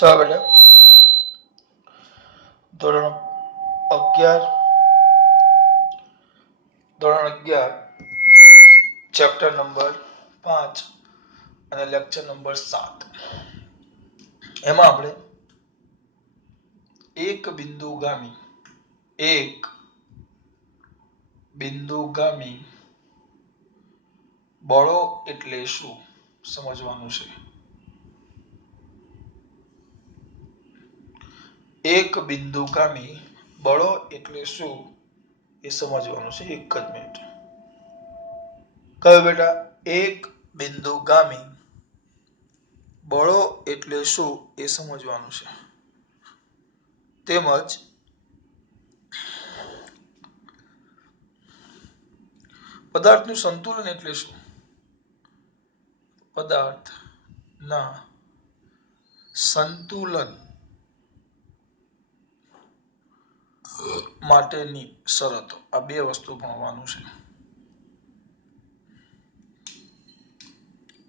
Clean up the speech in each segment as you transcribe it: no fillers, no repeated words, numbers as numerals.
ચાલો બેટા ધોરણ 11 ચેપ્ટર નંબર 5 અને લેક્ચર નંબર 7 એમાં આપણે એક બિંદુગામી બળો એટલે શું સમજવાનું છે। એક બિંદુગામી બળો એટલે શું એ સમજવાનું છે। એક જ મિનિટ કયો બેટા એક બિંદુગામી બળો એટલે શું એ સમજવાનું છે તેમજ પદાર્થનું સંતુલન એટલે શું પદાર્થના સંતુલન માટેની શરતો આ બે વસ્તુ ભણવાનું છે।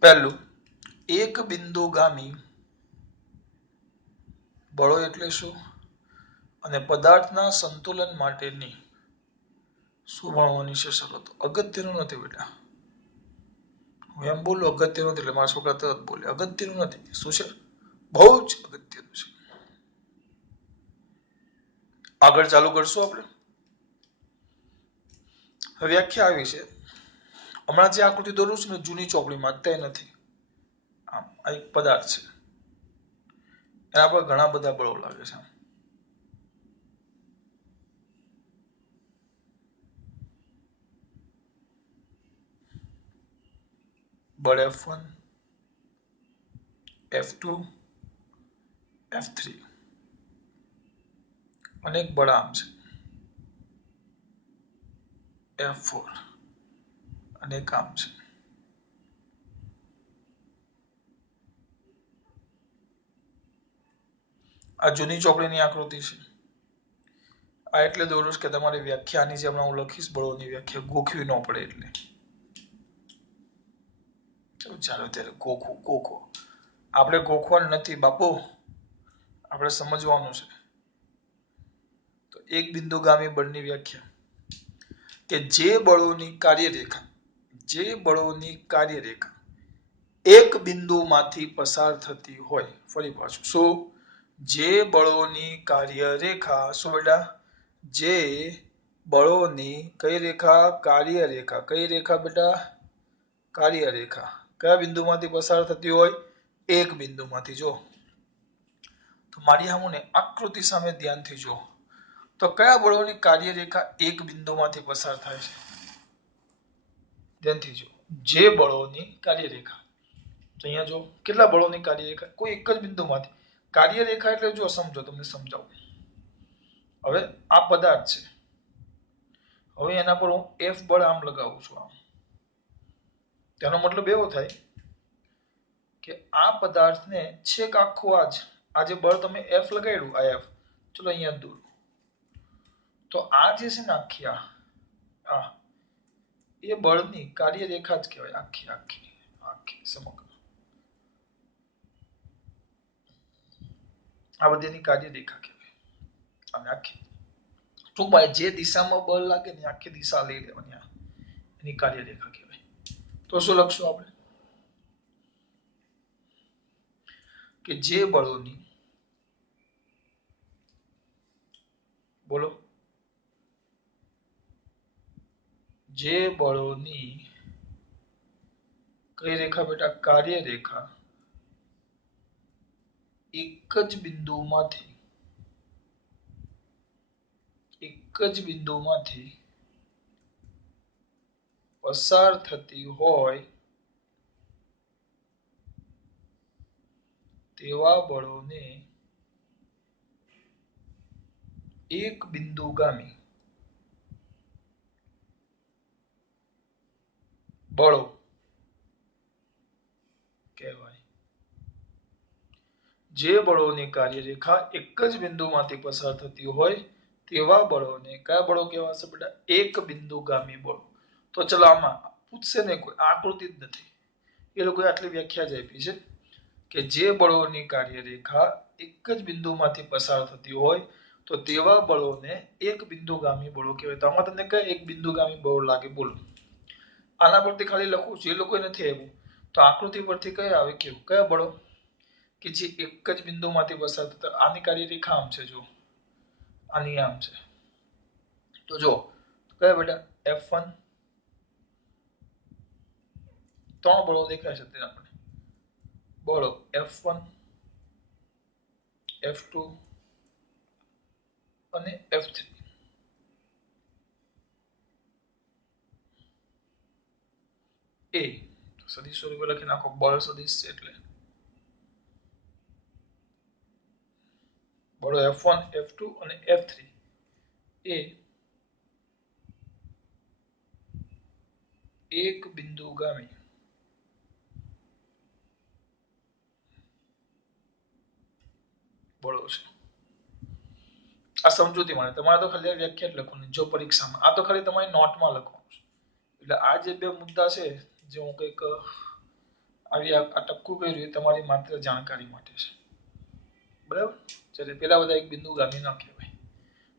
પહેલું એક બિંદુગામી બળો એટલે શું અને પદાર્થના સંતુલન માટેની શું ભણવાની છે શરતો। અગત્યનું નથી બેટા હું એમ બોલું અગત્યનું નથી એટલે મારા છોકરા તરત બોલે અગત્યનું નથી શું છે બહુ જ અગત્યનું છે। આગળ ચાલુ કરશું આપણે વ્યાખ્યા આવી છે હમણાં જે આકૃતિ દોરું છું ને જૂની ચોપડીમાં અત્યારે નથી આમ આ એક પદાર્થ છે એના પર ઘણા બધા બળો લાગે છે બળ F1 F2 F3 અને એક બળ આમ છે F4 અને એક આમ છે આ જૂની ચોપડીની આકૃતિ છે આ એટલે દોરું કે તમારી વ્યાખ્યાની જે હમણાં હું લખીશ બળોની વ્યાખ્યા ગોખવી ન પડે એટલે ચાલો ત્યારે ગોખો આપણે ગોખવાનું નથી બાપુ આપણે સમજવાનું છે તો એક બિંદુગામી બળની વ્યાખ્યા કે જે બળોની કાર્યરેખા એક બિંદુમાંથી પસાર થતી હોય ફરી પાછું શું જે બળોની કાર્યરેખા શું બેટા જે બળોની કઈ રેખા કાર્યરેખા કઈ રેખા બેટા કાર્યરેખા કયા બિંદુમાંથી પસાર થતી હોય એક બિંદુમાંથી જો તો મારી સામે આકૃતિ સામે ધ્યાનથી જો તો કયા બળોની કાર્યરેખા એક બિંદુમાંથી પસાર થાય છે ધ્યાનથી જો જે બળોની કાર્યરેખા તો અહીંયા જો કેટલા બળોની કાર્યરેખા કોઈ એક જ બિંદુમાંથી કાર્યરેખા એટલે જો સમજો તમને સમજાવું હવે આ પદાર્થ છે હવે એના પર હું F બળ આમ લગાવું છું આમ તેનો મતલબ એવો થાય કે આ પદાર્થને છેક આખું આ જે બળ તમે F લગાડ્યું આ F ચલો અહીંયા દૂર તો આ જે છે ને આખી આ એ બળની કાર્યરેખા જ કહેવાય આખી સમગ્ર આ બધીની કાર્યરેખા કહેવાય અને આખી ટૂંકમાં જે દિશામાં બળ લાગે ને આખી દિશા લઈ લેવાની એની કાર્યરેખા કહેવાય તો શું લખશું આપણે કે જે બળોની બોલો જે બળોની કઈ રેખા બેટા કાર્યરેખા એક જ બિંદુમાંથી પસાર થતી હોય તેવા બળોને એક બિંદુગામી બળો કહેવાય જે બળોની કાર્યરેખા એક જ બિંદુમાંથી પસાર થતી હોય તેવા બળોને કયા બળો કહેવાશે બેટા એક બિંદુગામી બળો તો ચલો આમાં પૂછશે ને કોઈ આકૃતિ જ નથી એ લોકોએ આટલી વ્યાખ્યા જ આપી છે કે જે બળોની કાર્યરેખા એક જ બિંદુમાંથી પસાર થતી હોય તો તેવા બળોને એક બિંદુગામી બળો કહેવાય. તો આમાં તમને કયા એક બિંદુગામી બળો લાગે બોલો? આના પરથી ખાલી લખું છું, એ લોકો નથી આવ્યું તો આકૃતિ પરથી કયા આવે કેવું કયા બળો કે જે એક જ બિંદુમાંથી પસાર થતા? આની કાર્યરેખા આમ છે, જો આની આમ છે, તો જો કયા બેટા F1 ત્રણ બળો દેખાય છે ત્યાં આપણે બળો F1 F2 અને F3. એ સદિશ સ્વરૂપે લખી નાખો, બળ સદિશ છે એટલે બળો F1 F2 અને F3 એ એક બિંદુગામી બળો છે. આ સમજૂતી માટે તમારે તો ખાલી વ્યાખ્યા જ લખવાની જો પરીક્ષામાં, આ તો ખાલી તમારી નોટમાં લખવાનું છે. એટલે આ જે બે મુદ્દા છે જે હું કંઈક આવી આ ટપકું કર્યું એ તમારી માત્ર જાણકારી માટે છે, બરાબર? એટલે પેલા બધા એક બિંદુગામી ના કહેવાય.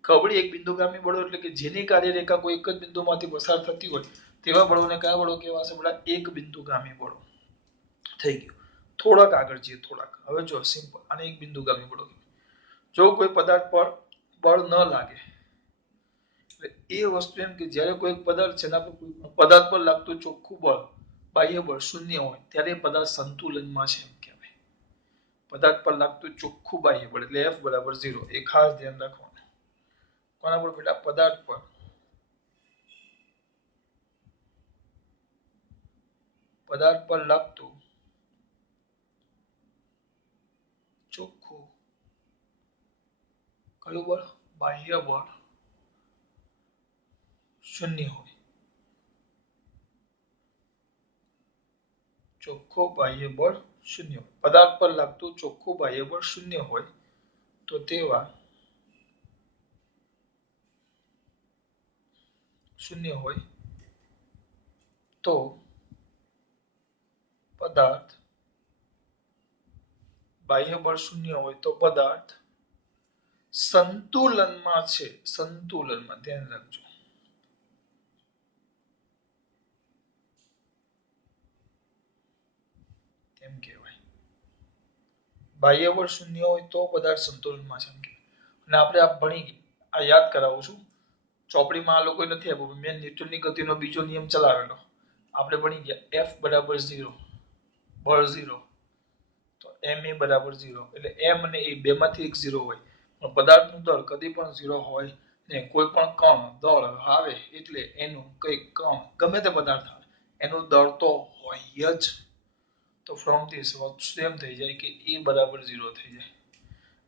ખબડી એક બિંદુગામી બળો એટલે કે જેની કાર્યરેખા કોઈ એક જ બિંદુમાંથી પસાર થતી હોય તેવા બળોને કયા બળો કહેવાશે? બધા એક બિંદુગામી બળો. થઈ ગયું. થોડાક આગળ જઈએ, થોડાક હવે જો સિમ્પલ આને એક બિંદુગામી બળો કહેવાય. જો કોઈ પદાર્થ પર બળ ન લાગે એટલે એ વસ્તુ એમ કે જ્યારે કોઈ પદાર્થ છે એના પર કોઈ પદાર્થ પર લાગતું ચોખ્ખું બળ બાહ્ય બળ શૂન્ય હોય ત્યારે પદાર્થ સંતુલનમાં છે એમ કહેવાય. પદાર્થ પર લાગતું ચોખ્ખું બાહ્ય બળ એટલે F બરાબર 0. એ ખાસ ધ્યાન રાખવાનું. કોના પર બેટા? પદાર્થ પર પદાર્થ પર લાગતું ચોખ્ખું કયું બળ? બાહ્ય બળ શૂન્ય હોય. ચોખ્ખો બાહ્ય બળ શૂન્ય હોય. પદાર્થ પર લાગતું ચોખ્ખું બાહ્ય બળ શૂન્ય હોય તો તેવા શૂન્ય હોય તો પદાર્થ બાહ્ય બળ શૂન્ય હોય તો પદાર્થ સંતુલનમાં છે. સંતુલનમાં ધ્યાન રાખજો. એમ કહેવાય. બાહ્ય બળ શૂન્ય હોય તો પદાર્થ સંતુલનમાં છે એમ કહેવાય. અને આપણે આ ભણી આ યાદ કરાવું છું. ચોપડીમાં આ લોકો નથી આપ્યું, મેં ન્યૂટનની ગતિનો બીજો નિયમ ચલાવેલો. આપણે ભણી ગયા F બરાબર 0, બળ 0 તો ma બરાબર 0 એટલે m અને e બેમાંથી એક 0 હોય. પણ પદાર્થનું દળ કદી પણ 0 હોય ને કોઈ પણ કણ દળ આવે એટલે એનું કંઈક કણ ગમે તે પદાર્થ આવે એનું દળ તો હોય જ. તો ફ્રોમ ધીસ સેમ થઈ જાય કે e બરાબર 0 થઈ જાય.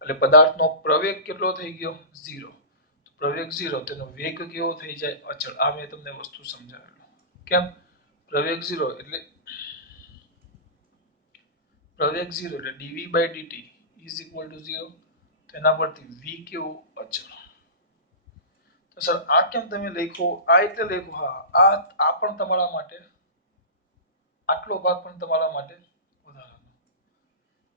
એટલે પદાર્થનો પ્રવેગ કેટલો થઈ ગયો? 0. પ્રવેગ 0 તેનો વેગ કેવો થઈ જાય? અચળ. આ મેં તમને વસ્તુ સમજાવેલું. કેમ? પ્રવેગ 0 એટલે પ્રવેગ 0 એટલે dv/dt is equal to 0. તેના પરથી v કેવું? અચળ. તો સર આ કેમ તમે લખો? આ એટલે લખો, હા આ પણ તમારા માટે આટલો ભાગ પણ તમારા માટે વધારાનો.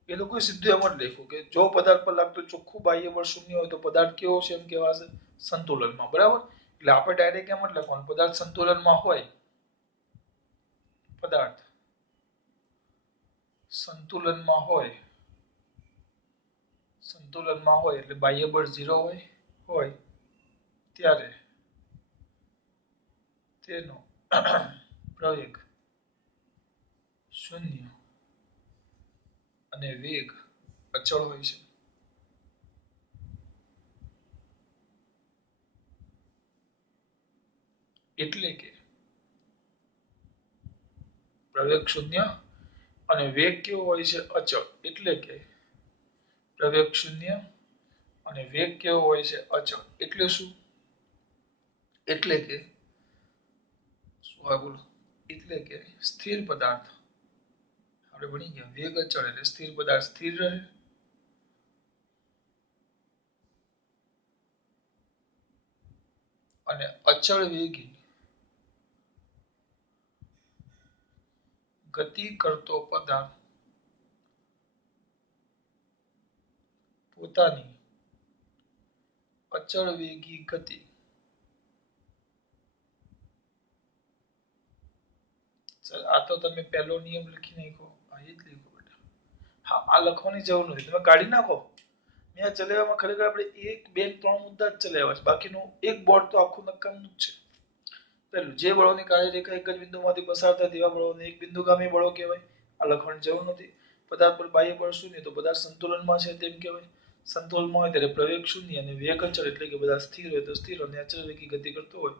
એ લોકોએ સીધું એમ જ લખ્યું કે જો પદાર્થ પર લાગતું ચોખ્ખું બાહ્ય બળ શૂન્ય હોય તો પદાર્થ કેવો છે એમ કહેવાશે? સંતુલનમાં. બરાબર? એટલે આપણે ડાયરેક્ટ એમ જ લખવાનું પદાર્થ સંતુલનમાં હોય. પદાર્થ સંતુલનમાં હોય. સંતુલનમાં હોય એટલે બાહ્ય બળ 0 હોય ત્યારે તેનો પ્રવેગ શૂન્ય અને વેગ અચળ હોય છે. એટલે કે પ્રવેગ શૂન્ય અને વેગ કેવો હોય છે? અચળ. એટલે કે પ્રવેગ શૂન્ય અને વેગ કેવો હોય છે? અચળ. એટલે શું? એટલે કે એટલે કે સ્થિર પદાર્થ આપણે ભણી ગયા વેગ અચળ એટલે સ્થિર પદાર્થ સ્થિર રહે અને અચળ વેગી ગતિ કરતો પદાર્થ પોતાની અચળ વેગી ગતિ આ તો તમે પહેલો નિયમ લખી નાખો, આ જ લખો બેટા. હા, આ લખવાની જરૂર નથી, તમે કાઢી નાખો. અહીંયા ચલાવવામાં ખરેખર આપણે 1, 2, 3 મુદ્દા જ ચલાવ્યા છે, બાકીનું એક બોર્ડ તો આખું નકામનું જ છે. પહેલું, જે બળોની કાર્ય રેખા એક જ બિંદુમાંથી પસાર થાય તેવા બળોને એક બિંદુગામી બળો કહેવાય. આ લખવાની જરૂર નથી. પદાર્થ પર બાહ્ય બળ શૂન્ય તો પદાર્થ સંતુલનમાં છે તેમ કહેવાય. સંતુલનમાં હોય ત્યારે પ્રવેગ શૂન્ય અને વેગ અચળ, એટલે કે બધા સ્થિર હોય તો સ્થિર અને અચળ વેગી ગતિ કરતો હોય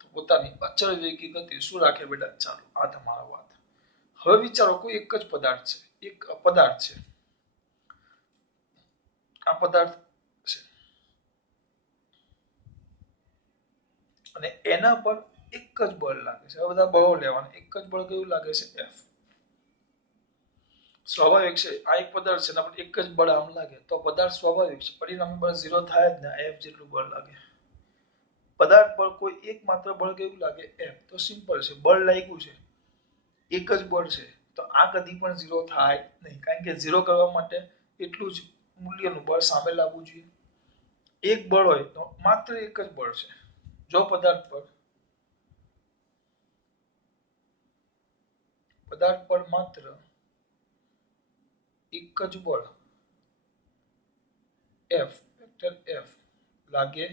તો પોતાની અચળ વેગી ગતિ શું રાખે બેટા? ચાલો, આ તમારો વાત. હવે વિચારો, કોઈ એક જ પદાર્થ છે, એક પદાર્થ છે, આ પદાર્થ છે અને એના પર એક જ બળ લાગે છે. હવે બધા બળો લેવાના. એક જ બળ કેવું લાગે છે? F. સ્વાભાવિક છે, આ એક પદાર્થ છે, એના પર એક જ બળ આમ લાગે તો પદાર્થ સ્વાભાવિક છે, પરિણામી બળ 0 થાય જ ને. F જેટલું બળ લાગે. પદાર્થ પર કોઈ એક માત્ર બળ કેવું લાગે? F. તો સિમ્પલ છે, બળ લાગ્યું છે, એક જ બળ છે, તો આ કદી પણ 0 થાય નહીં, કારણ કે 0 કરવા માટે એટલું જ મૂલ્યનું બળ સામે લાવવું જોઈએ. એક બળ હોય તો માત્ર એક જ બળ છે. જો પદાર્થ પર માત્ર એક જ બળ F, વેક્ટર F લાગે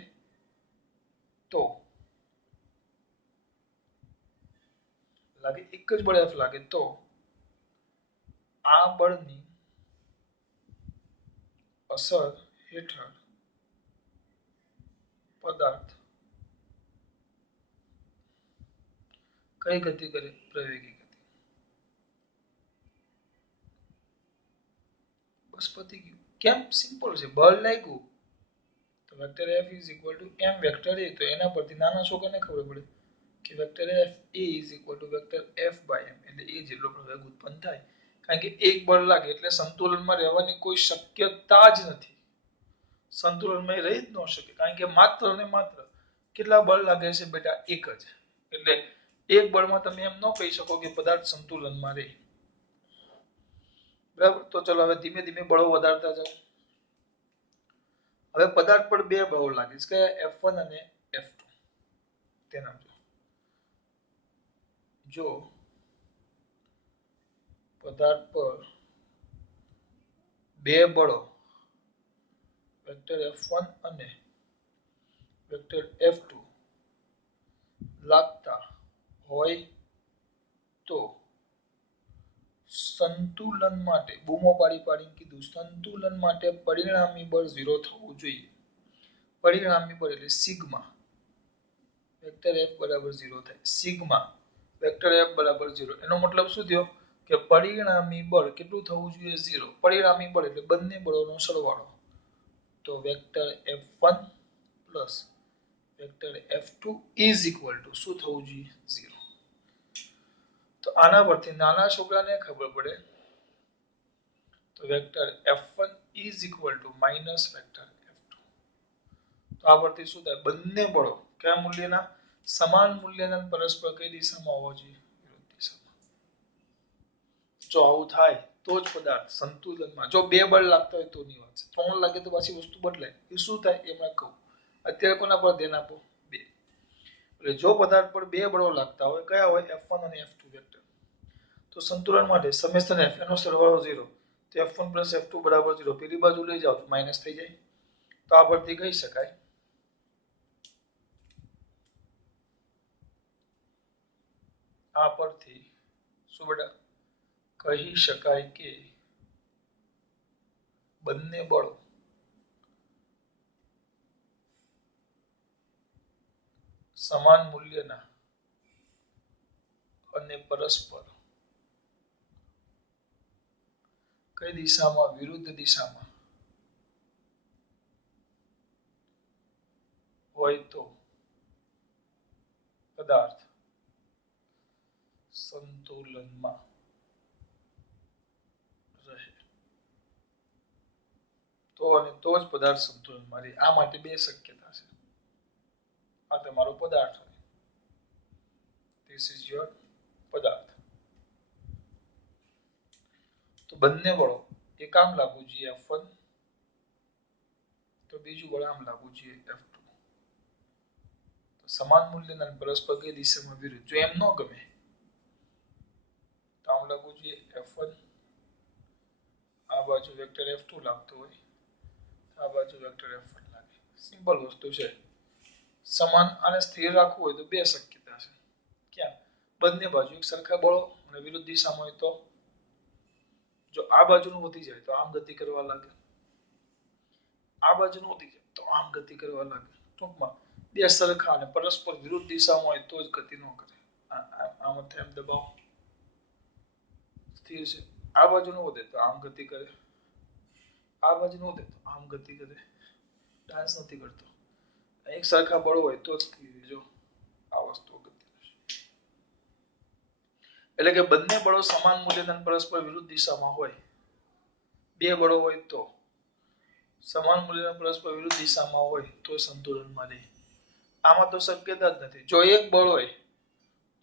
તો એક જ બળ F લાગે તો આ બળની અસર હેઠળ પદાર્થ કઈ ગતિ કરે? પ્રવેગી ગતિ. બસ પતી ગયું. કેમ? સિમ્પલ છે, બળ લાગ્યું તો vector F is equal to m vector A. તો એના પરથી નાના છોકરાને ખબર પડે કે vector F A is equal to vector F by m, એટલે A જેટલો પ્રવેગ ઉત્પન્ન થાય. કારણ કે એક બળ લાગે એટલે સંતુલનમાં રહેવાની કોઈ શક્યતા જ નથી. સંતુલનમાં રહી જ ન શકે, કારણ કે માત્ર ને માત્ર કેટલા બળ લાગે છે બેટા? એક જ. એટલે એક બળમાં તમે એમ ન કહી શકો કે પદાર્થ સંતુલનમાં રહે. બરાબર. તો ચલો હવે ધીમે ધીમે બળો વધારતા જાઓ. હવે પદાર્થ પર બે બળો લાગે છે, કયા? F1 અને F2. તેના જો પદાર્થ પર બે બળો વેક્ટર F1 અને વેક્ટર F2 લાગતા હોય તો સંતુલન માટે, બૂમો પાડી પાડીને કીધું, સંતુલન માટે પરિણામી બળ 0 થવું જોઈએ. પરિણામી બળ એટલે સિગ્મા વેક્ટર F બરાબર 0 થાય. સિગ્મા વેક્ટર F બરાબર 0. એનો મતલબ શું થયો? કે પરિણામી બળ કેટલું થવું જોઈએ? 0. પરિણામી બળ એટલે બંને બળોનો સરવાળો. તો vector F1 plus vector F2 is equal two શું થવું જોઈએ? 0. તો આના પરથી નાના છોકરાને ખબર પડે તો vector F1 is equal two minus vector F2. તો આ પરથી શું થાય? બંને બળો કયા મૂલ્યના? સમાન મૂલ્યના, પરસ્પર કઈ દિશામાં હોવા જોઈએ? વિરુદ્ધ દિશામાં. જો આવું થાય તો જ પદાર્થ સંતુલનમાં. જો બે બળ લાગતા હોય તો ની વાત છે. ત્રણ લાગે તો પાછી વસ્તુ બદલાય. એ શું થાય એ મેં કહું. અત્યારે કોના પર ધ્યાન આપો? બે. એટલે જો પદાર્થ પર બે બળો લાગતા હોય, કયા હોય? F1 અને F2 વેક્ટર. તો સંતુલન માટે સમેશન F નો સરવાળો 0. તો F1 પ્લસ F2 બરાબર 0. પેલી બાજુ લઈ જાઓ તો માઇનસ થઈ જાય. તો આ પરથી કહી શકાય શું બેટા? કહી શકાય કે બંને બળો સમાન મૂલ્યના અને પરસ્પર કઈ દિશામાં? વિરુદ્ધ દિશામાં હોય તો પદાર્થ સંતુલનમાં રહે. તો અને તો જ પદાર્થ સંતુલનમાં રહે. આ માટે બે શક્યતા છે. આ તમારો પદાર્થ હોય. ધીસ ઇઝ યોર પદાર્થ. તો બંને બળો એક આમ લાગવું જોઈએ F1 તો બીજું બળ આમ લાગવું જોઈએ F2. તો સમાન મૂલ્યના પરસ્પર કઈ દિશામાં વિરુદ્ધ. જો એમ ન ગમે તો આમ લાગવું જોઈએ F1. આ બાજુ વેક્ટર F2 લાગતો હોય, આ બાજુ વેક્ટર F1 લાગે. સિમ્પલ વસ્તુ છે. સમાન અને સ્થિર રાખવું હોય તો બે શક્યતા છે. ક્યાં? બંને બાજુ એક સરખા બળો અને વિરુદ્ધ દિશામાં હોય તો. જો આ બાજુનું વધી જાય તો આમ ગતિ કરવા લાગે, આ બાજુનું વધી જાય તો આમ ગતિ કરવા લાગે. ટૂંકમાં બે સરખા અને પરસ્પર વિરુદ્ધ દિશામાં હોય તો જ ગતિ ન કરે. આમ એમ દબાવો સ્થિર છે. આ બાજુનું વધે તો આમ ગતિ કરે, આ બાજુનું વધે તો આમ ગતિ કરે. ડાન્સ નથી કરતો. એક સરખા બળો હોય તો જ સ્થિર. જો આ વસ્તુ એટલે કે બંને બળો સમાન મૂલ્યના પરસ્પર વિરુદ્ધ દિશામાં હોય. બે બળો હોય તો સમાન મૂલ્યના પરસ્પર વિરુદ્ધ દિશામાં હોય તો સંતુલનમાં રહે. આમાં તો શક્યતા જ નથી. જો એક બળ હોય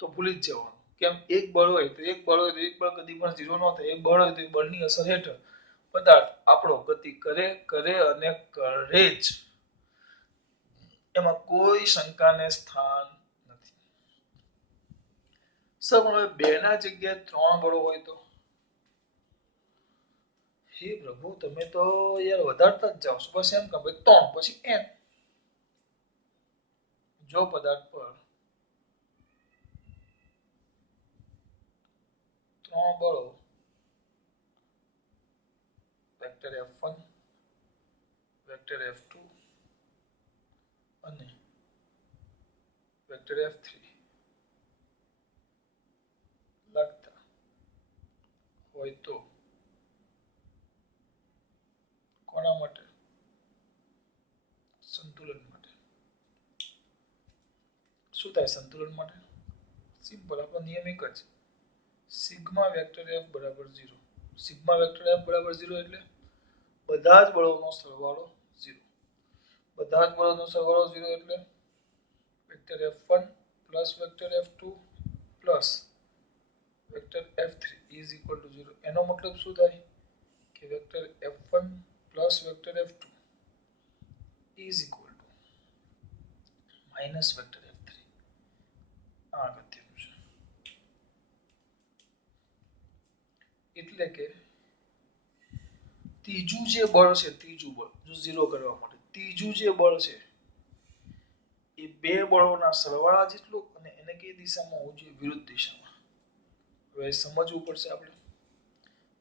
તો ભૂલી જ જવાનું. કેમ? એક બળ હોય તો એક બળ કદી પણ ઝીરો ન થાય. એક બળ હોય તો એ બળની અસર હેઠળ પદાર્થ આપણો ગતિ કરે અને કરે જ. એમાં કોઈ શંકાને સ્થાન નથી. સર બે ના જગ્યાએ ત્રણ બળો હોય તો? હે પ્રભુ, તમે તો યાર વધારતા જ જાઓ છો. બસ એમ કહો 3 પછી n. જો પદાર્થ પર 3 બળો વેક્ટર F1, વેક્ટર F2 અને વેક્ટર F3 લાગતા હોય તો કોના માટે? સંતુલન માટે. શું થાય સંતુલન માટે? સિમ્પલ, આપણો નિયમ એક જ. સિગ્મા વેક્ટર F બરાબર 0. સિગ્મા વેક્ટર F બરાબર 0 એટલે બધા જ બળોનો સરવાળો 0. બધા જ બળોનો સરવાળો 0 એટલે vector F1 plus vector F2 plus vector F3 is equal two 0. એનો મતલબ શું થાય? કે vector F1 plus vector F2 is equal two minus vector F3. આ અગત્યનું છે. એટલે કે ત્રીજું જે બળ છે, ત્રીજું બળ જો 0 કરવા માટે ત્રીજું જે બળ છે એ બે બળોના સરવાળા જેટલું અને એને કઈ દિશામાં હોવું જોઈએ? વિરુદ્ધ દિશામાં. હવે સમજવું પડશે આપણે.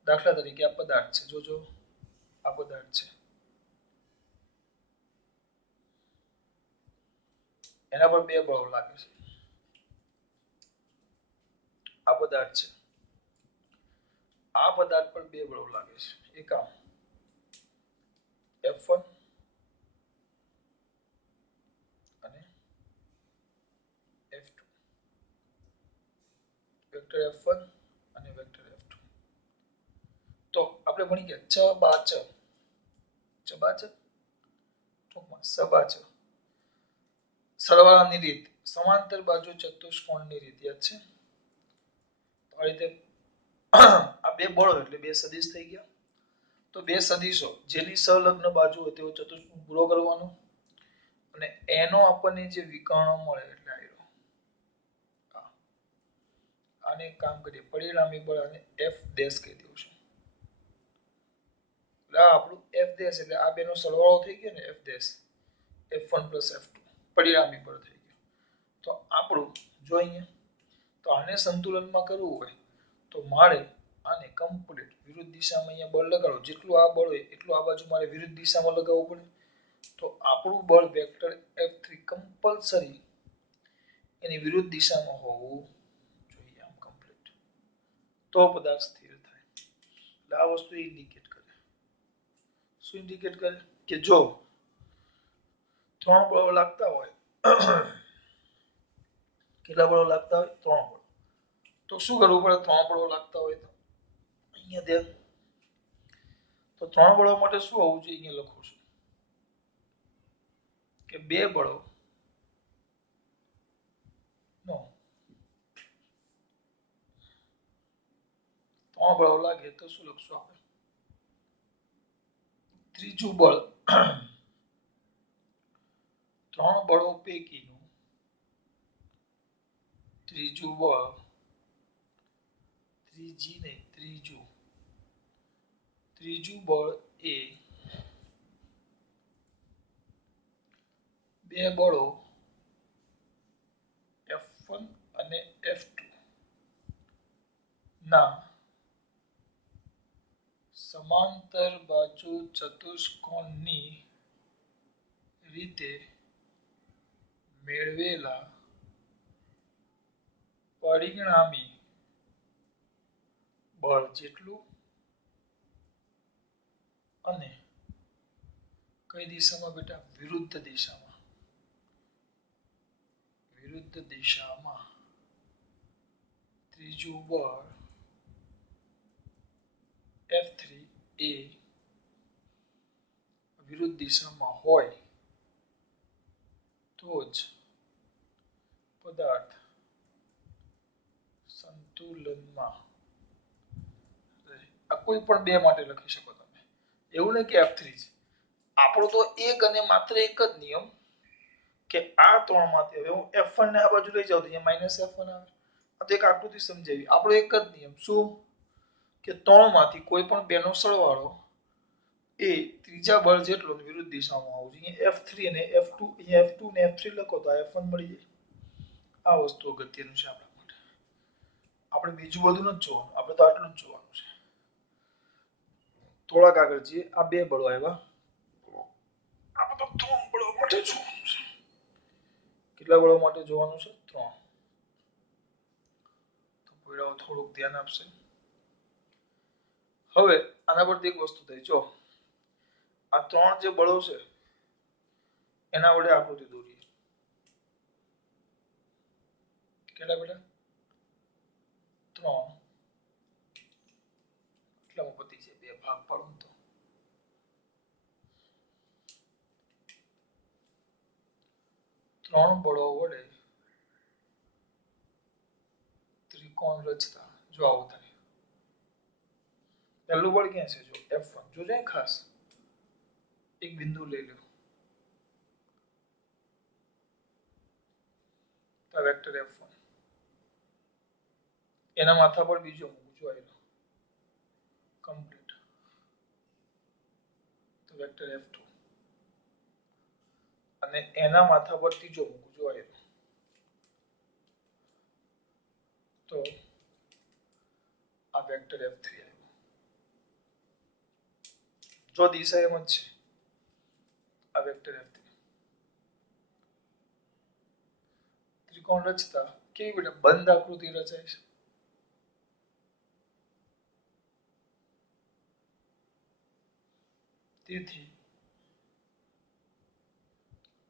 દાખલા તરીકે આ પદાર્થ છે. જોજો આ પદાર્થ છે, એના પર બે બળો લાગે છે. આ પદાર્થ છે, આ પદાર્થ પર બે બળો લાગે છે. એક આમ F1 અને F2. વેક્ટર F1 અને વેક્ટર F2. તો આપણે ભણી ગયા ચબાચક. ચબાચક ટૂંકમાં સબાચક. સરવાળાની રીત સમાંતર બાજુ ચતુષ્કોણની રીત યાદ છે? આ રીતે આ બે બળો એટલે બે સદિશ થઈ ગયા. તો બે સદિશો જેની સંલગ્ન બાજુ હોય તેવો ચતુષ્કોણ પૂરો કરવાનો અને એનો આપણને જે વિકર્ણ મળે એટલે આને કામ કરીએ પરિણામી બળ અને F ડેશ કહી દઉં છું. એટલે આપણું F ડેશ એટલે આ બેનો સરવાળો થઈ ગયો ને F dash F1 plus F2 પરિણામી બળ થઈ ગયું. તો આપણું જો અહીંયા તો આને સંતુલનમાં કરવું હોય તો મારે આને કમ્પ્લીટ વિરુદ્ધ દિશામાં અહીંયા બળ લગાડો. જેટલું આ બળ હોય એટલું આ બાજુ મારે વિરુદ્ધ દિશામાં લગાવવું પડે. તો આપણું બળ વેક્ટર F3 કમ્પલસરી એની વિરુદ્ધ દિશામાં હોવું જોઈએ. આમ કમ્પ્લીટ તો પદાર્થ સ્થિર થાય. એટલે આ વસ્તુ ઇન્ડિકેટ કરે. શું ઇન્ડિકેટ કરે? કે જો 3 બળો લાગતા હોય કેટલા બળો લાગતા હોય? 3 બળો. તો શું કરવું પડે? 3 બળો લાગતા હોય તો અહીંયા ધ્યાન. તો 3 બળો માટે શું હોવું જોઈએ? અહીંયા લખું છું કે બે બળો નો 3 બળો લાગે તો શું લખશું આપણે? ત્રીજું બળ ત્રણ બળો પૈકીનું ત્રીજું બળ ત્રીજું બળ એ બે બળો F1 અને F2 ના સમાંતર બાજુ ચતુષ્કોણની રીતે મેળવેલા પરિણામી બળ જેટલું અને કઈ દિશામાં બેટા વિરુદ્ધ દિશામાં ત્રીજું બળ F3 એ વિરુદ્ધ દિશામાં હોય તો જ પદાર્થ સંતુલનમાં રહે. આ કોઈ પણ બે માટે લખી શકો તમે, એવું નહીં કે F3 છે. આપણો તો એક અને માત્ર એક જ નિયમ કે આ ત્રણ માંથી હવે હું F1 ને આ બાજુ લઈ જાઉં તો અહીંયા -F1 આવે. આ તો એક આકૃતિ સમજાવી. આપણો એક જ નિયમ શું કે ત્રણ માંથી કોઈ પણ બે નો સરવાળો એ ત્રીજા બળ જેટલો વિરુદ્ધ દિશામાં આવવું જોઈએ. F3 અને F2, અહીંયા F2 ને F3 લખો તો F1 મળી જાય. આ વસ્તુ અગત્યનું છે આપણા માટે. આપણે બીજું બધું નથી જોવાનું, આપણે તો આટલું જ જોવાનું છે. થોડાક આગળ જઈએ. આ બે બળો આવ્યા, આપણે તો ત્રણ બળો માટે જોવાનું છે. કેટલા બળો માટે જોવાનું છે? ત્રણ. તો કોઈરાઓ થોડુંક ધ્યાન આપશે. હવે આના પરથી એક વસ્તુ થઈ, જો આ ત્રણ જે બળો છે એના વડે આકૃતિ દોરીએ. કેટલા બેટા? ત્રણ. કેટલામાં પતી છે? બે ભાગ પાડું તો ત્રણ બળો વડે ત્રિકોણ રચતા જો આવું થાય. પહેલું બળ ક્યાં છે? જો F1 જોજે ખાસ એક બિંદુ લઈ લો. તો વેક્ટર F1 એના માથા પર બીજો મૂકજો આયલો કમ્પ્લીટ. તો વેક્ટર F2 અને એના માથા પર ત્રીજો મૂકજો આયલો. તો આ વેક્ટર F3 આવ્યો. જો દિશા એમ જ છે, આ વેક્ટર F3 ત્રિકોણ રચતા કેવી બેટા બંધ આકૃતિ રચાય છે. તેથી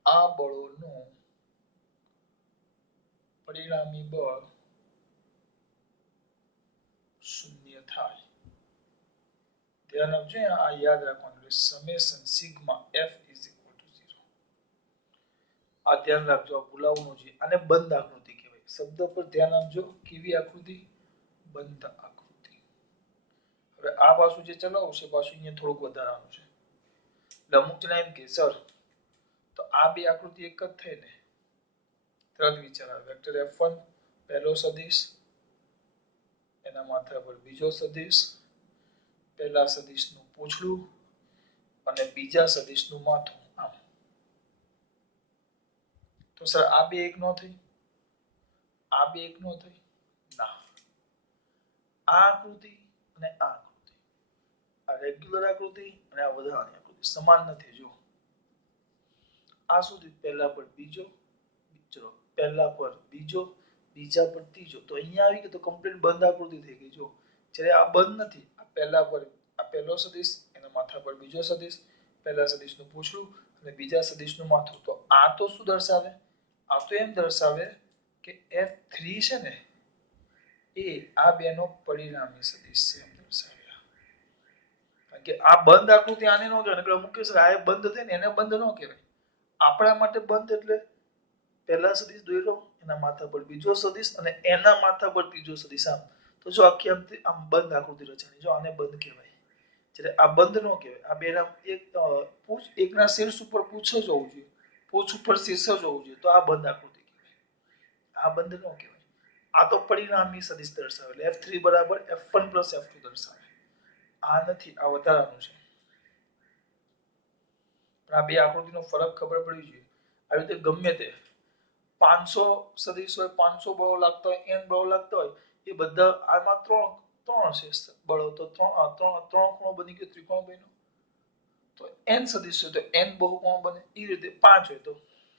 આ બળોનું પરિણામી બળ શૂન્ય થાય. ધ્યાન આપજો, આ યાદ રાખવાનું. Summation sigma F = 0. આ ધ્યાન રાખજો, આ ભૂલાવવાનું છે. આને બંધ આકૃતિ કહેવાય. શબ્દ પર ધ્યાન આપજો. કેવી આકૃતિ? બંધ આકૃતિ. હવે આ પાછું જે ચલાવવું છે પાછું અહીંયા થોડુંક વધારાનું છે. એટલે અમુક જણા એમ કે સર તો આ બે આકૃતિ એક જ થઈ ને? તરત વિચાર આવે. વેક્ટર F1 પહેલો સદિશ, એના માથા પર બીજો સદિશ, પહેલા સદિશનું પૂંછડું અને બીજા સદિશનું માથું. આમ તો સર આ બે એક નો થઈ? આ બે એક નો થઈ? ના. આ આકૃતિ અને આ આકૃતિ, આ રેગ્યુલર આકૃતિ અને આ વધારાની આકૃતિ સમાન નથી. જો આ સુધી પહેલા પર બીજો, ચલો પહેલા પર બીજો, બીજા પર ત્રીજો, તો અહીંયા આવી ગયું તો કમ્પ્લીટ બંધ આકૃતિ થઈ ગઈ. જો જ્યારે આ બંધ નથી, આ પહેલા પર આ પહેલો સદિશ, એના માથા પર બીજો સદિશ, પહેલા સદિશનું પૂંછડું અને બીજા સદિશનું માથું. તો આ તો શું દર્શાવે? આ તો એમ દર્શાવે કે F3 છે ને એ આ બેનો પરિણામી સદિશ છે, એમ દર્શાવ્યા. કારણ કે આ બંધ આકૃતિ આને નો કહેવાય. એટલે અમુક આ બંધ થાય ને એને બંધ નો કહેવાય. આપણા માટે બંધ એટલે પહેલા સદિશ દોર્યો, એના માથા પર બીજો સદિશ અને એના માથા પર ત્રીજો સદિશ. આમ તો જો આખી આમ બંધ આકૃતિ રચાણી. જો આને બંધ કહેવાય. જ્યારે આ બંધ નો કહેવાય. આ બેના એકના શીર્ષ ઉપર પૂછ જ હોવું જોઈએ. પોચ ઉપર શીર્ષક હોવું જોઈએ તો આ બંધ આકૃતિ કહેવાય, આ બંધ ન કહેવાય. આ તો પરિણામી સદિશ દર્શાવે એટલે F3 બરાબર F1 પ્લસ F2 દર્શાવે. આ નથી, આ વધારાનું છે. પણ આ બે આકૃતિનો ફરક ખબર પડવી જોઈએ. આવી રીતે ગમે તે 500 સદિશ હોય, 500 બળો લાગતો હોય, n બળો લાગતો હોય, એ બધા આમાં ત્રણ હશે બળો, તો ત્રણ ખૂણો બની ગયો, ત્રિકોણ બન્યો. તો n સદિશ હોય તો n બહુકોણ બને. એ રીતે 5 હોય તો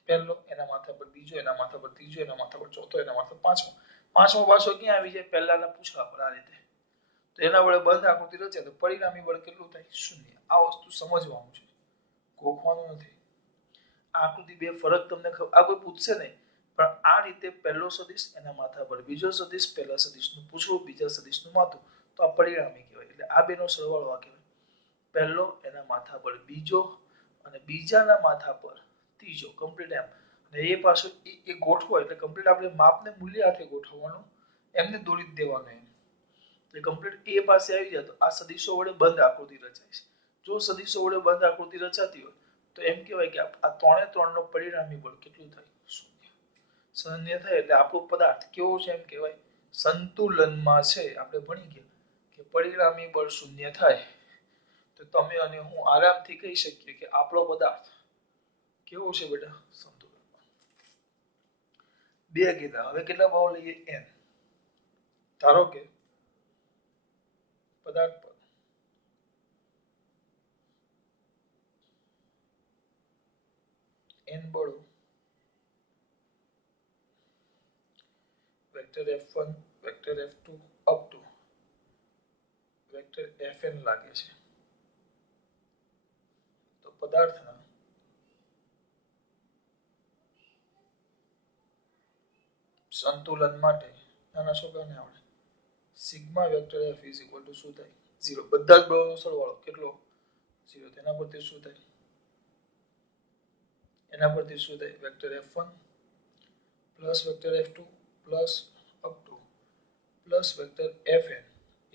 પહેલો એના માથા પર બીજો, એના માથા પર ત્રીજો, એના માથા પર ચોથો, એના માથા પર પાંચમો. પાંચમો પાછો ક્યાં આવી જાય? પહેલાના પૂછડા પર. આ રીતે તો એના વડે બંધ આકૃતિ રચે તો પરિણામી બળ કેટલું થાય? 0. આ વસ્તુ સમજવાનું છે, ગોખવાનું નથી. આ આકૃતિ બે ફરક તમને આ કોઈ પૂછશે નહીં, પણ આ રીતે પહેલો સદિશ એના માથા પર બીજો સદિશ, પહેલા સદિશનું પૂછડું, બીજા સદિશનું માથું, તો આ પરિણામી કહેવાય. એટલે આ બેનો સરવાળો આ કહેવાય. પહેલો એના માથા પર બીજો અને બીજાના માથા પર ત્રીજો, કમ્પ્લીટ એમ. અને એ પાછો એ ગોઠવો એટલે કમ્પ્લીટ આપણે માપને મૂલ્ય હાથે ગોઠવવાનું, એમને દોરી જ દેવાનું એમ. એટલે કમ્પ્લીટ એ પાસે આવી જાય તો આ સદિશો વડે બંધ આકૃતિ રચાય છે. જો સદિશો વડે બંધ આકૃતિ રચાતી હોય તો એમ કહેવાય કે આ ત્રણે ત્રણનો પરિણામી બળ કેટલું થાય? 0. શૂન્ય થાય એટલે આપણો પદાર્થ કેવો છે? એમ કહેવાય સંતુલનમાં છે. આપણે ભણી ગયા કે પરિણામી બળ 0 થાય તો તમે અને હું આરામથી કહી શકીએ કે આપણો પદાર્થ કેવો છે બેટા? સંતુલનમાં. બે કીધા, હવે કેટલા ભાવ લઈએ? n. ધારો કે પદાર્થ પર n બળો vector F1 vector F2 up to vector Fn લાગે છે. તો પદાર્થના સંતુલન માટે નાના છોકરાને આવડે sigma vector F is equal two શું થાય? 0. બધા જ બળોનો સરવાળો કેટલો? 0. તેના પરથી શું થાય? એના પરથી શું થાય? Vector F1 plus vector F2 plus up to plus vector Fn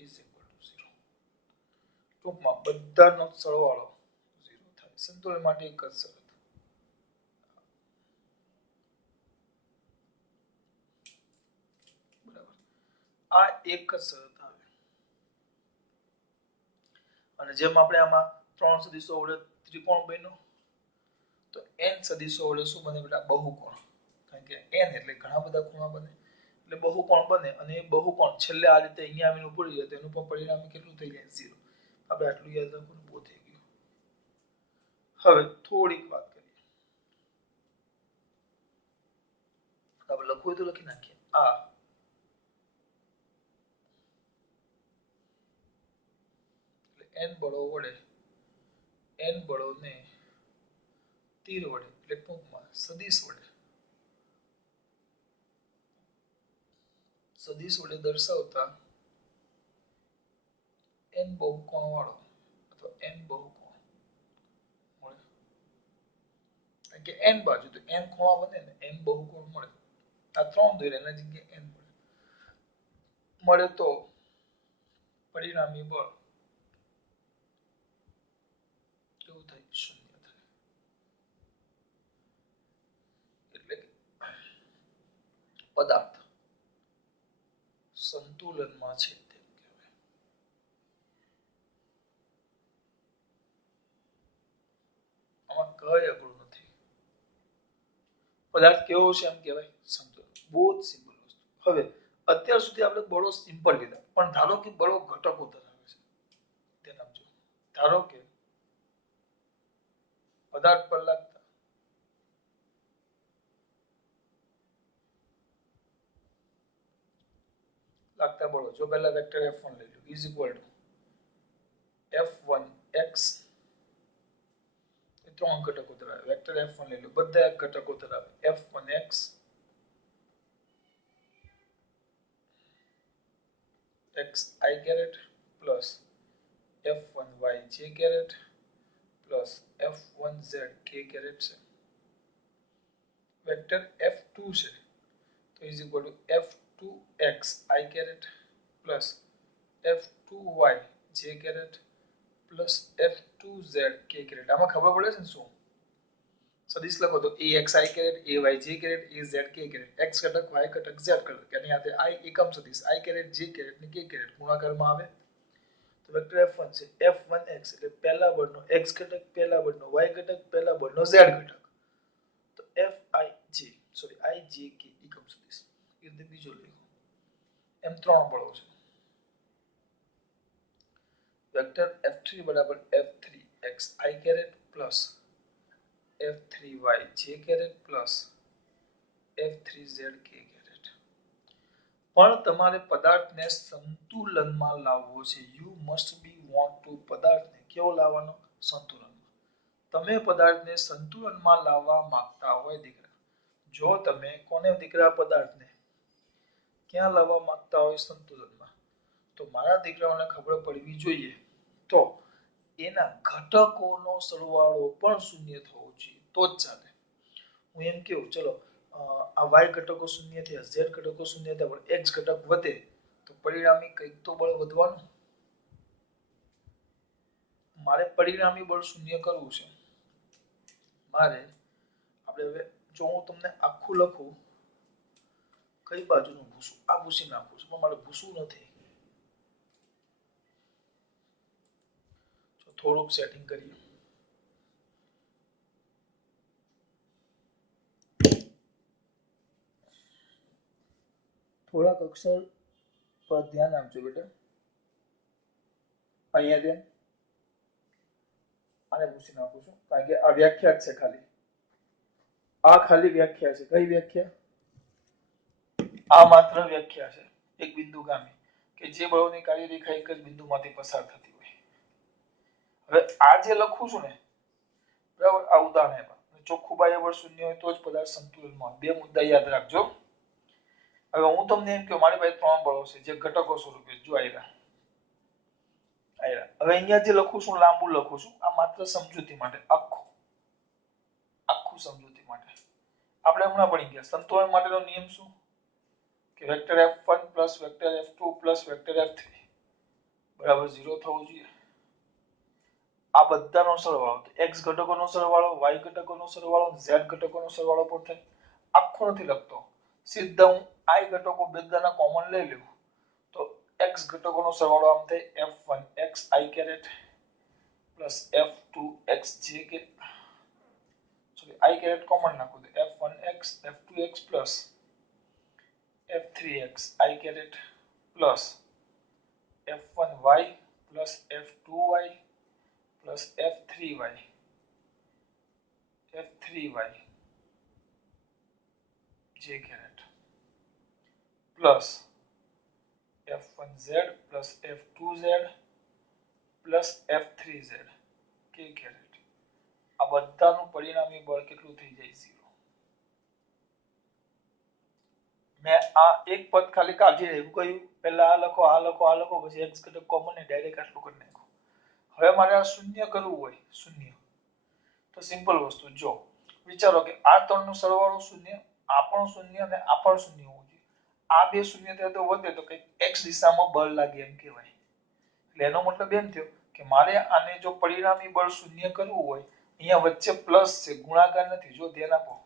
is equal two 0. ટૂંકમાં બધાનો સરવાળો 0 થાય. સંતુલન માટે એક જ શરત. બરાબર, આ એક જ શરત આવે. અને જેમ આપણે આમાં ત્રણ સદિશો વડે ત્રિકોણ બન્યો તો n સદિશો વડે શું બને બેટા? બહુકોણ. કારણ કે n એટલે ઘણા બધા ખૂણા બને એટલે બહુકોણ બને. અને એ બહુકોણ છેલ્લે આ રીતે અહીંયા આવીને પૂરી જાય તો એનું પણ પરિણામી કેટલું થઈ જાય? 0. આપણે આટલું યાદ રાખવું, બહુ થઈ ગયું. હવે થોડીક વાત કરીએ. આપણે લખવું તો લખી નાખીએ. આ n બળો વડે n બળોને તીર વડે એટલે ટૂંકમાં સદિશ વડે દર્શાવતા n બહુકોણ વાળો અથવા n બહુકોણ મળે. કારણ કે n બાજુ તો n ખૂણા બને ને n બહુકોણ મળે. આ ત્રણ દોર્યા એના જગ્યાએ n મળે તો પરિણામી બળ કેવું થાય? 0 થાય. એટલે કે પદાર્થ સંતુલનમાં છે તેમ કહેવાય. આમાં કઈ અઘરું નથી. પદાર્થ કેવો છે એમ કહેવાય? સંતુલન. બહુ જ સિમ્પલ વસ્તુ. હવે અત્યાર સુધી આપણે બળો સિમ્પલ લીધા, પણ ધારો કે બળો ઘટકો ધરાવે છે. ધ્યાન આપજો. ધારો કે પદાર્થ પર લાગતા બળો, જો પહેલા વેક્ટર F1 લઈ લો ઇઝ ઇક્વલ ટુ F1x. ત્રણ ઘટકો ધરાવે. વેક્ટર F1 લઈ લો, બધા એક ઘટકો ધરાવે. F1x xi caret plus F1y j caret plus F1z k caret છે. વેક્ટર F2 છે તો is equal to F2x i caret plus F2y j caret plus F2z k caret. આમાં ખબર પડે છે ને શું? સદિશ લખો તો AXI caret AYJ caret AZK caret x ઘટક y ઘટક z ઘટક એની સાથે I એકમ સદિશ I કેરેટ j કેરેટ ને k કેરેટ ગુણાકારમાં આવે તો વેક્ટર F1 છે F1x એટલે પહેલા બળનો x ઘટક પહેલા બળનો y ઘટક પહેલા બળનો z ઘટક તો IJK એકમ સદિશ એ રીતે બીજો લખો એમ ત્રણ બળો છે વેક્ટર F3 બરાબર F3xi caret plus F3yj caret plus F3zk caret પણ તમારે પદાર્થને સંતુલનમાં લાવવો છે you must be want to પદાર્થને કેવો લાવવાનો સંતુલનમાં તમે પદાર્થને સંતુલનમાં લાવવા માંગતા હોય દીકરા જો તમે કોને દીકરા પદાર્થને ક્યાં લાવવા માંગતા હોય સંતુલનમાં તો મારા દીકરાઓને ખબર પડવી જોઈએ તો એના ઘટકોનો સરવાળો પણ શૂન્ય થવો જોઈએ તો જ ચાલે હું એમ કહું ચલો આ y ઘટકો શૂન્ય થયા z ઘટકો શૂન્ય થયા પણ x ઘટક વધે તો પરિણામી કંઈક તો બળ વધવાનું મારે પરિણામી બળ શૂન્ય કરવું છે મારે આપણે હવે જો હું તમને આખું લખું કઈ બાજુનું ભૂસું આ ભૂસી નાખું છું પણ મારે ભૂસવું નથી થોડુંક સેટિંગ કરીએ થોડાક અક્ષર પર ધ્યાન આપજો બેટા અહીંયા ધ્યાન આને ભૂસી નાખું છું કારણ કે આ વ્યાખ્યા જ છે ખાલી આ ખાલી વ્યાખ્યા છે કઈ વ્યાખ્યા આ માત્ર વ્યાખ્યા છે એક બિંદુ ગામે કે જે બળોની કાર્યરેખા એક જ બિંદુમાંથી પસાર થતી હોય હવે આ જે લખું છું ને બરાબર આ ઉદાહરણ એમાં ચોખ્ખું બાહ્ય બળ શૂન્ય હોય તો જ પદાર્થ સંતુલનમાં બે મુદ્દા યાદ રાખજો હવે હું તમને એમ કહું મારી પાસે ત્રણ બળો છે જે ઘટકો સ્વરૂપે જો આયરા હવે અહીંયા જે લખું છું લાંબુ લખું છું આ માત્ર સમજૂતી માટે આખું સમજૂતી માટે આપણે હમણાં ભણી ગયા સંતુલન માટેનો નિયમ શું કે vector F1 plus vector F2 plus vector F3 બરાબર 0 થવું જોઈએ આ બધાનો સરવાળો x ઘટકોનો સરવાળો y ઘટકોનો સરવાળો z ઘટકોનો સરવાળો પણ થાય આખો નથી લખતો સીધા હું I ઘટકો બધાના કોમન લઈ લઉં તો x ઘટકોનો સરવાળો આમ થાય F1xi કેરેટ પ્લસ F2xj કે સોરી I કેરેટ કોમન નાખું તો F1x F2x plus F3x I caret plus F1y plus F2y plus F3y j caret plus F1z plus F2z plus F3z k caret આ બધાનું પરિણામી બળ કેટલું થઈ જાય 0 મેં આ એક પદ ખાલી કાઢી રહ્યું કહ્યું પહેલા આ લખો પછી x ઘટક કોમન ને ડાયરેક્ટ આટલું કરી નાખો હવે મારે આ શૂન્ય કરવું હોય શૂન્ય તો સિમ્પલ વસ્તુ જો વિચારો કે આ ત્રણનો સરવાળો શૂન્ય આ પણ શૂન્ય અને આ પણ શૂન્ય હોવું જોઈએ આ બે શૂન્ય થાય તો વધે તો કંઈક x દિશામાં બળ લાગે એમ કહેવાય એટલે એનો મતલબ એમ થયો કે મારે આને જો પરિણામી બળ શૂન્ય કરવું હોય અહીંયા વચ્ચે પ્લસ છે ગુણાકાર નથી જો ધ્યાન આપો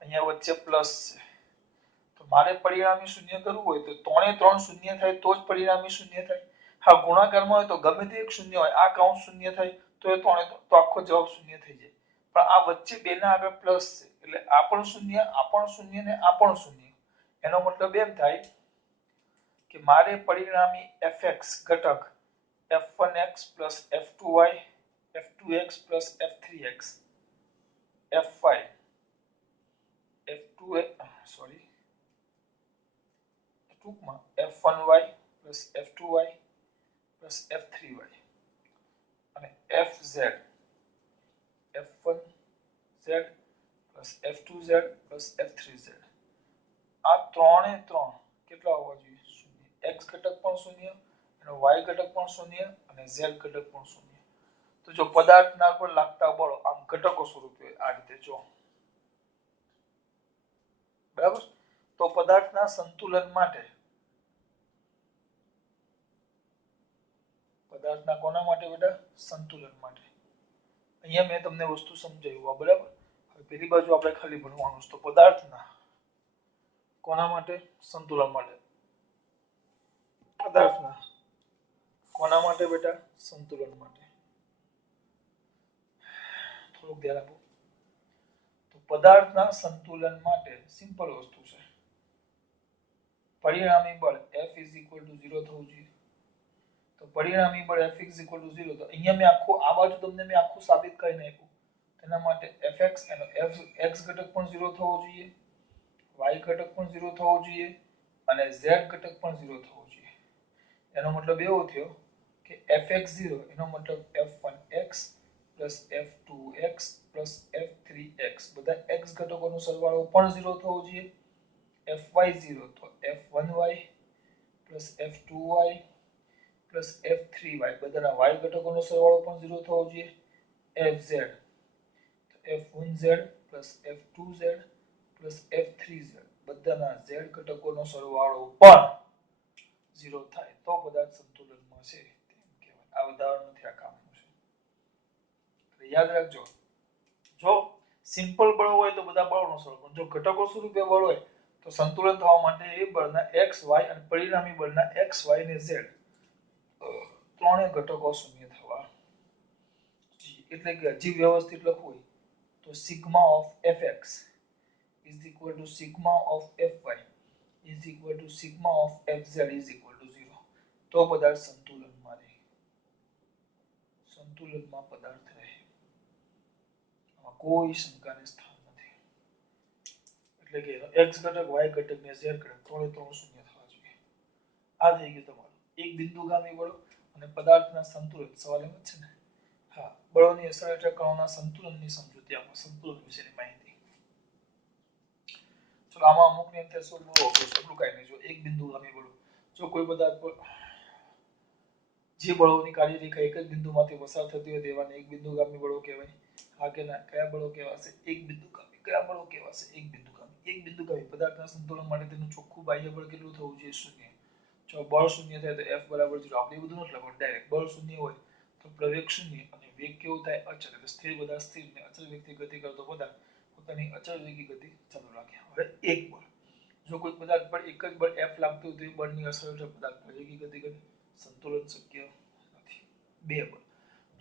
અહીંયા વચ્ચે પ્લસ છે તો મારે પરિણામી શૂન્ય કરવું હોય તો ત્રણે ત્રણ શૂન્ય થાય તો જ પરિણામી શૂન્ય થાય હા ગુણાકારમાં હોય તો ગમે તે એક શૂન્ય હોય આ કૌંસ શૂન્ય થાય તો એ ત્રણે તો આખો જવાબ શૂન્ય થઈ જાય પણ આ વચ્ચે બેના આગળ પ્લસ છે એટલે આ પણ શૂન્ય ને આ પણ શૂન્ય એનો મતલબ એમ થાય કે મારે પરિણામી fx ઘટક f1x plus f2y f2x plus f3x f5 f2 sorry ટૂંકમાં f1y plus f2y plus f3y અને fz f1z plus f2z plus f3z આ ત્રણે ત્રણ કેટલા હોવા જોઈએ શૂન્ય x ઘટક પણ શૂન્ય અને y ઘટક પણ શૂન્ય અને z ઘટક પણ શૂન્ય તો જો પદાર્થના પર લાગતા બળો આમ ઘટકો સ્વરૂપે આ રીતે જો બરાબર તો પદાર્થના સંતુલન માટે પદાર્થના કોના માટે બેટા સંતુલન માટે અહીંયા મેં તમને વસ્તુ સમજાવ્યું બરાબર પેલી બાજુ આપણે ખાલી ભણવાનું છે તો પદાર્થના કોના માટે સંતુલન માટે પદાર્થના કોના માટે બેટા સંતુલન માટે થોડુંક ધ્યાન આપો તો પદાર્થના સંતુલન માટે સિમ્પલ વસ્તુ છે પરિણામી બળ F is equal to 0 થવું જોઈએ તો પરિણામી બળ F is equal to 0 તો અહીંયા મેં આખું આ બાજુ તમને મેં આખું સાબિત કરી નાખ્યું તેના માટે Fx એનો x ઘટક પણ 0 થવો જોઈએ y ઘટક પણ 0 થવો જોઈએ અને z ઘટક પણ 0 થવો જોઈએ એનો મતલબ એવો થયો કે Fx0 એનો મતલબ F1x F2x F3x બધા x ઘટકોનો સરવાળો પણ 0 થવો જોઈએ Fy0 તો F1y F2y F3y બધાના y ઘટકોનો સરવાળો પણ 0 થવો જોઈએ Fz F1z F2z F3z બધાના z ઘટકોનો સરવાળો પણ 0 થાય તો પદાર્થ સંતુલનમાં છે તેમ કહેવાય આ ઉદાહરણ નથી આ કામનું છે એટલે યાદ રાખજો જો સિમ્પલ બળ હોય તો બધા બળનો સરવાળો પણ જો ઘટકો સ્વરૂપે બળ હોય તો સંતુલન થવા માટે એ બળના x y અને પરિણામી બળના x y અને z ત્રણેય ઘટકો શૂન્ય થવા એટલે કે હજી વ્યવસ્થિત લખવું હોય તો sigma of fx is equal to sigma of fy is equal to sigma of fz is equal to 0 તો પદાર્થ સંતુલનમાં રહે સંતુલનમાં પદાર્થ રહે આમાં કોઈ શંકાને સ્થાન નથી એટલે કે x ઘટક y ઘટક ને z ઘટક ત્રણે શૂન્ય થવા જોઈએ આ થઈ ગયું તમારું એક બિંદુગામી બળો અને પદાર્થના સંતુલન સવાલ એમ છે ને હા બળોની અસર એટલે કણોના સંતુલનની સમજૂતી આપો સંતુલન વિશેની માહિતી ચલો આમાં અમુક ની અંદર શું બહુ એટલું કાંઈ નહીં જો એક બિંદુગામી બળો જો કોઈ પદાર્થ પર જે બળોની કાર્યરેખા એક જ બિંદુમાંથી પસાર થતી હોય તેવાને એક બિંદુગામી બળો કહેવાય હા કે ના કયા બળો કહેવાશે એક બિંદુગામી કયા બળો કહેવાશે એક બિંદુગામી પદાર્થના સંતુલન માટે તેનું ચોખ્ખું બાહ્ય બળ કેટલું થવું જોઈએ શૂન્ય જો બળ શૂન્ય થાય તો F બરાબર 0 આપણે એ બધું નથી લખવાનું ડાયરેક્ટ બળ શૂન્ય હોય તો પ્રવેગ શૂન્ય અને વેગ કેવો થાય અચળ એટલે સ્થિર પદાર્થ સ્થિર ને અચળ વેગથી ગતિ કરતો પદાર્થ પોતાની અચળ વેગી ગતિ ચાલુ રાખે હવે એક બળ જો કોઈ પદાર્થ પર એક જ બળ F લાગતું હોય તો એ બળની અસર હેઠળ પદાર્થ વેગી ગતિ કરે સંતુલન શક્ય નથી બે બળ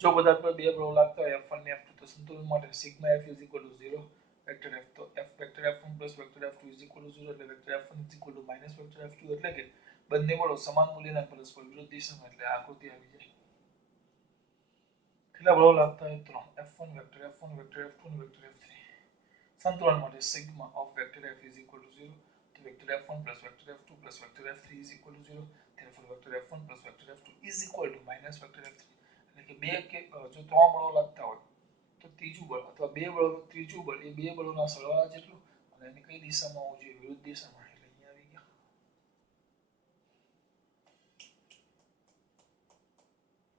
જો પદાર્થ પર બે બળો લાગતા હોય F1 ને F2 તો સંતુલન માટે sigma F is equal to 0 vector F તો F vector F1 vector F2 is equal to 0 એટલે vector F1 is equal to minus vector F2 એટલે કે બંને બળો સમાન મૂલ્યના પરસ્પર વિરુદ્ધ દિશામાં એટલે આકૃતિ આવી જાય કેટલા બળો લાગતા હોય ત્રણ F1 vector F1 vector F2 અને વેક્ટર F3 સંતુલન માટે sigma of vector F is equal to 0 તો vector F1 vector F2 vector F3 is equal to 0 therefore vector F1 vector F2 is equal to minus vector F3 એટલે કે બે કે જો ત્રણ બળો લાગતા હોય તો ત્રીજું બળ અથવા બે બળોનું ત્રીજું બળ એ બે બળોના સરવાળા જેટલું અને એની કઈ દિશામાં હોવું જોઈએ વિરુદ્ધ દિશામાં એટલે અહીંયા આવી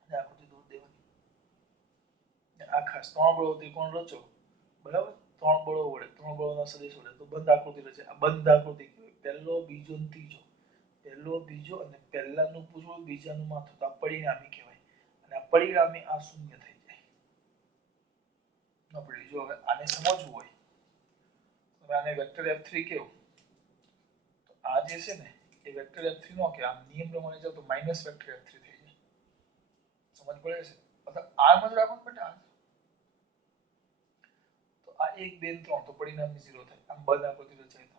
ગયા આકૃતિ દોરી દેવાની આ ખાસ ત્રણ બળો ત્રિકોણ રચો બરાબર ત્રણ બળો વડે ત્રણ બળોના સદિશ વડે તો બંધ આકૃતિ રચે આ બંધ આકૃતિ કહેવાય પહેલો બીજો અને ત્રીજો પહેલો બીજો અને પહેલાનું પૂછડું બીજાનું માથું તો આ પરિણામી કહેવાય અને આ પરિણામી આ શૂન્ય થઈ જાય આપણે જો હવે આને સમજવું હોય હવે આને વેક્ટર F3 કેવું તો આ જે છે ને એ વેક્ટર F3 નો કે આમ નિયમ પ્રમાણે જાવ તો માઈનસ વેક્ટર F3 થઈ જાય સમજ પડે છે અથવા આમ જ રાખો બેટા તો આ 1 2 3 તો પરિણામી 0 થાય આમ બંધ આકૃતિ રચાય તો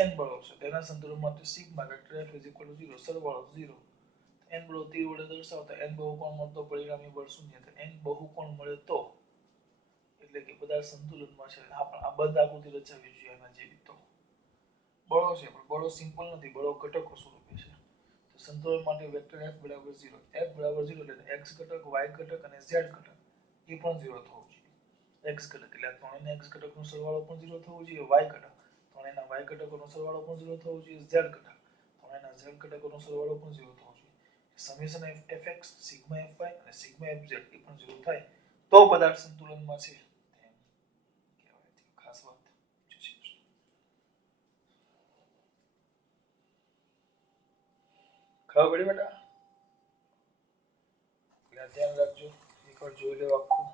n બળો છે તેના સંદર્ભ માટે sigma vector F is equal to 0 સરવાળો 0 n બળો તીર વડે દર્શાવતા n બહુકોણ મળતો પરિણામી બળ શૂન્ય તો n બહુકોણ મળે તો એટલે કે બધા સંતુલનમાં છે આ બંધ આકૃતિ રચાવી જોઈએ આના જેવી તો બળો છે પણ બળો સિમ્પલ નથી બળો ઘટકો સ્વરૂપે છે તો સંતુલન માટે વેક્ટર F બરાબર 0 F બરાબર 0 એટલે x ઘટક y ઘટક અને z ઘટક એ પણ 0 થવો જોઈએ x ઘટક એટલે ત્રણેયના x ઘટકનો સરવાળો પણ 0 થવો જોઈએ y ઘટક ત્રણેયના y ઘટકોનો સરવાળો પણ 0 થવો જોઈએ z ઘટક ત્રણેયના z ઘટકોનો સરવાળો પણ 0 થવો જોઈએ સમેશન fx સિગ્મા fy અને સિગ્મા fz એ પણ 0 થાય તો પદાર્થ સંતુલનમાં છે તેમ કહેવાય ખાસ વાત ખબર પડી બેટા ધ્યાન રાખજો એકવાર જોઈ લો આખું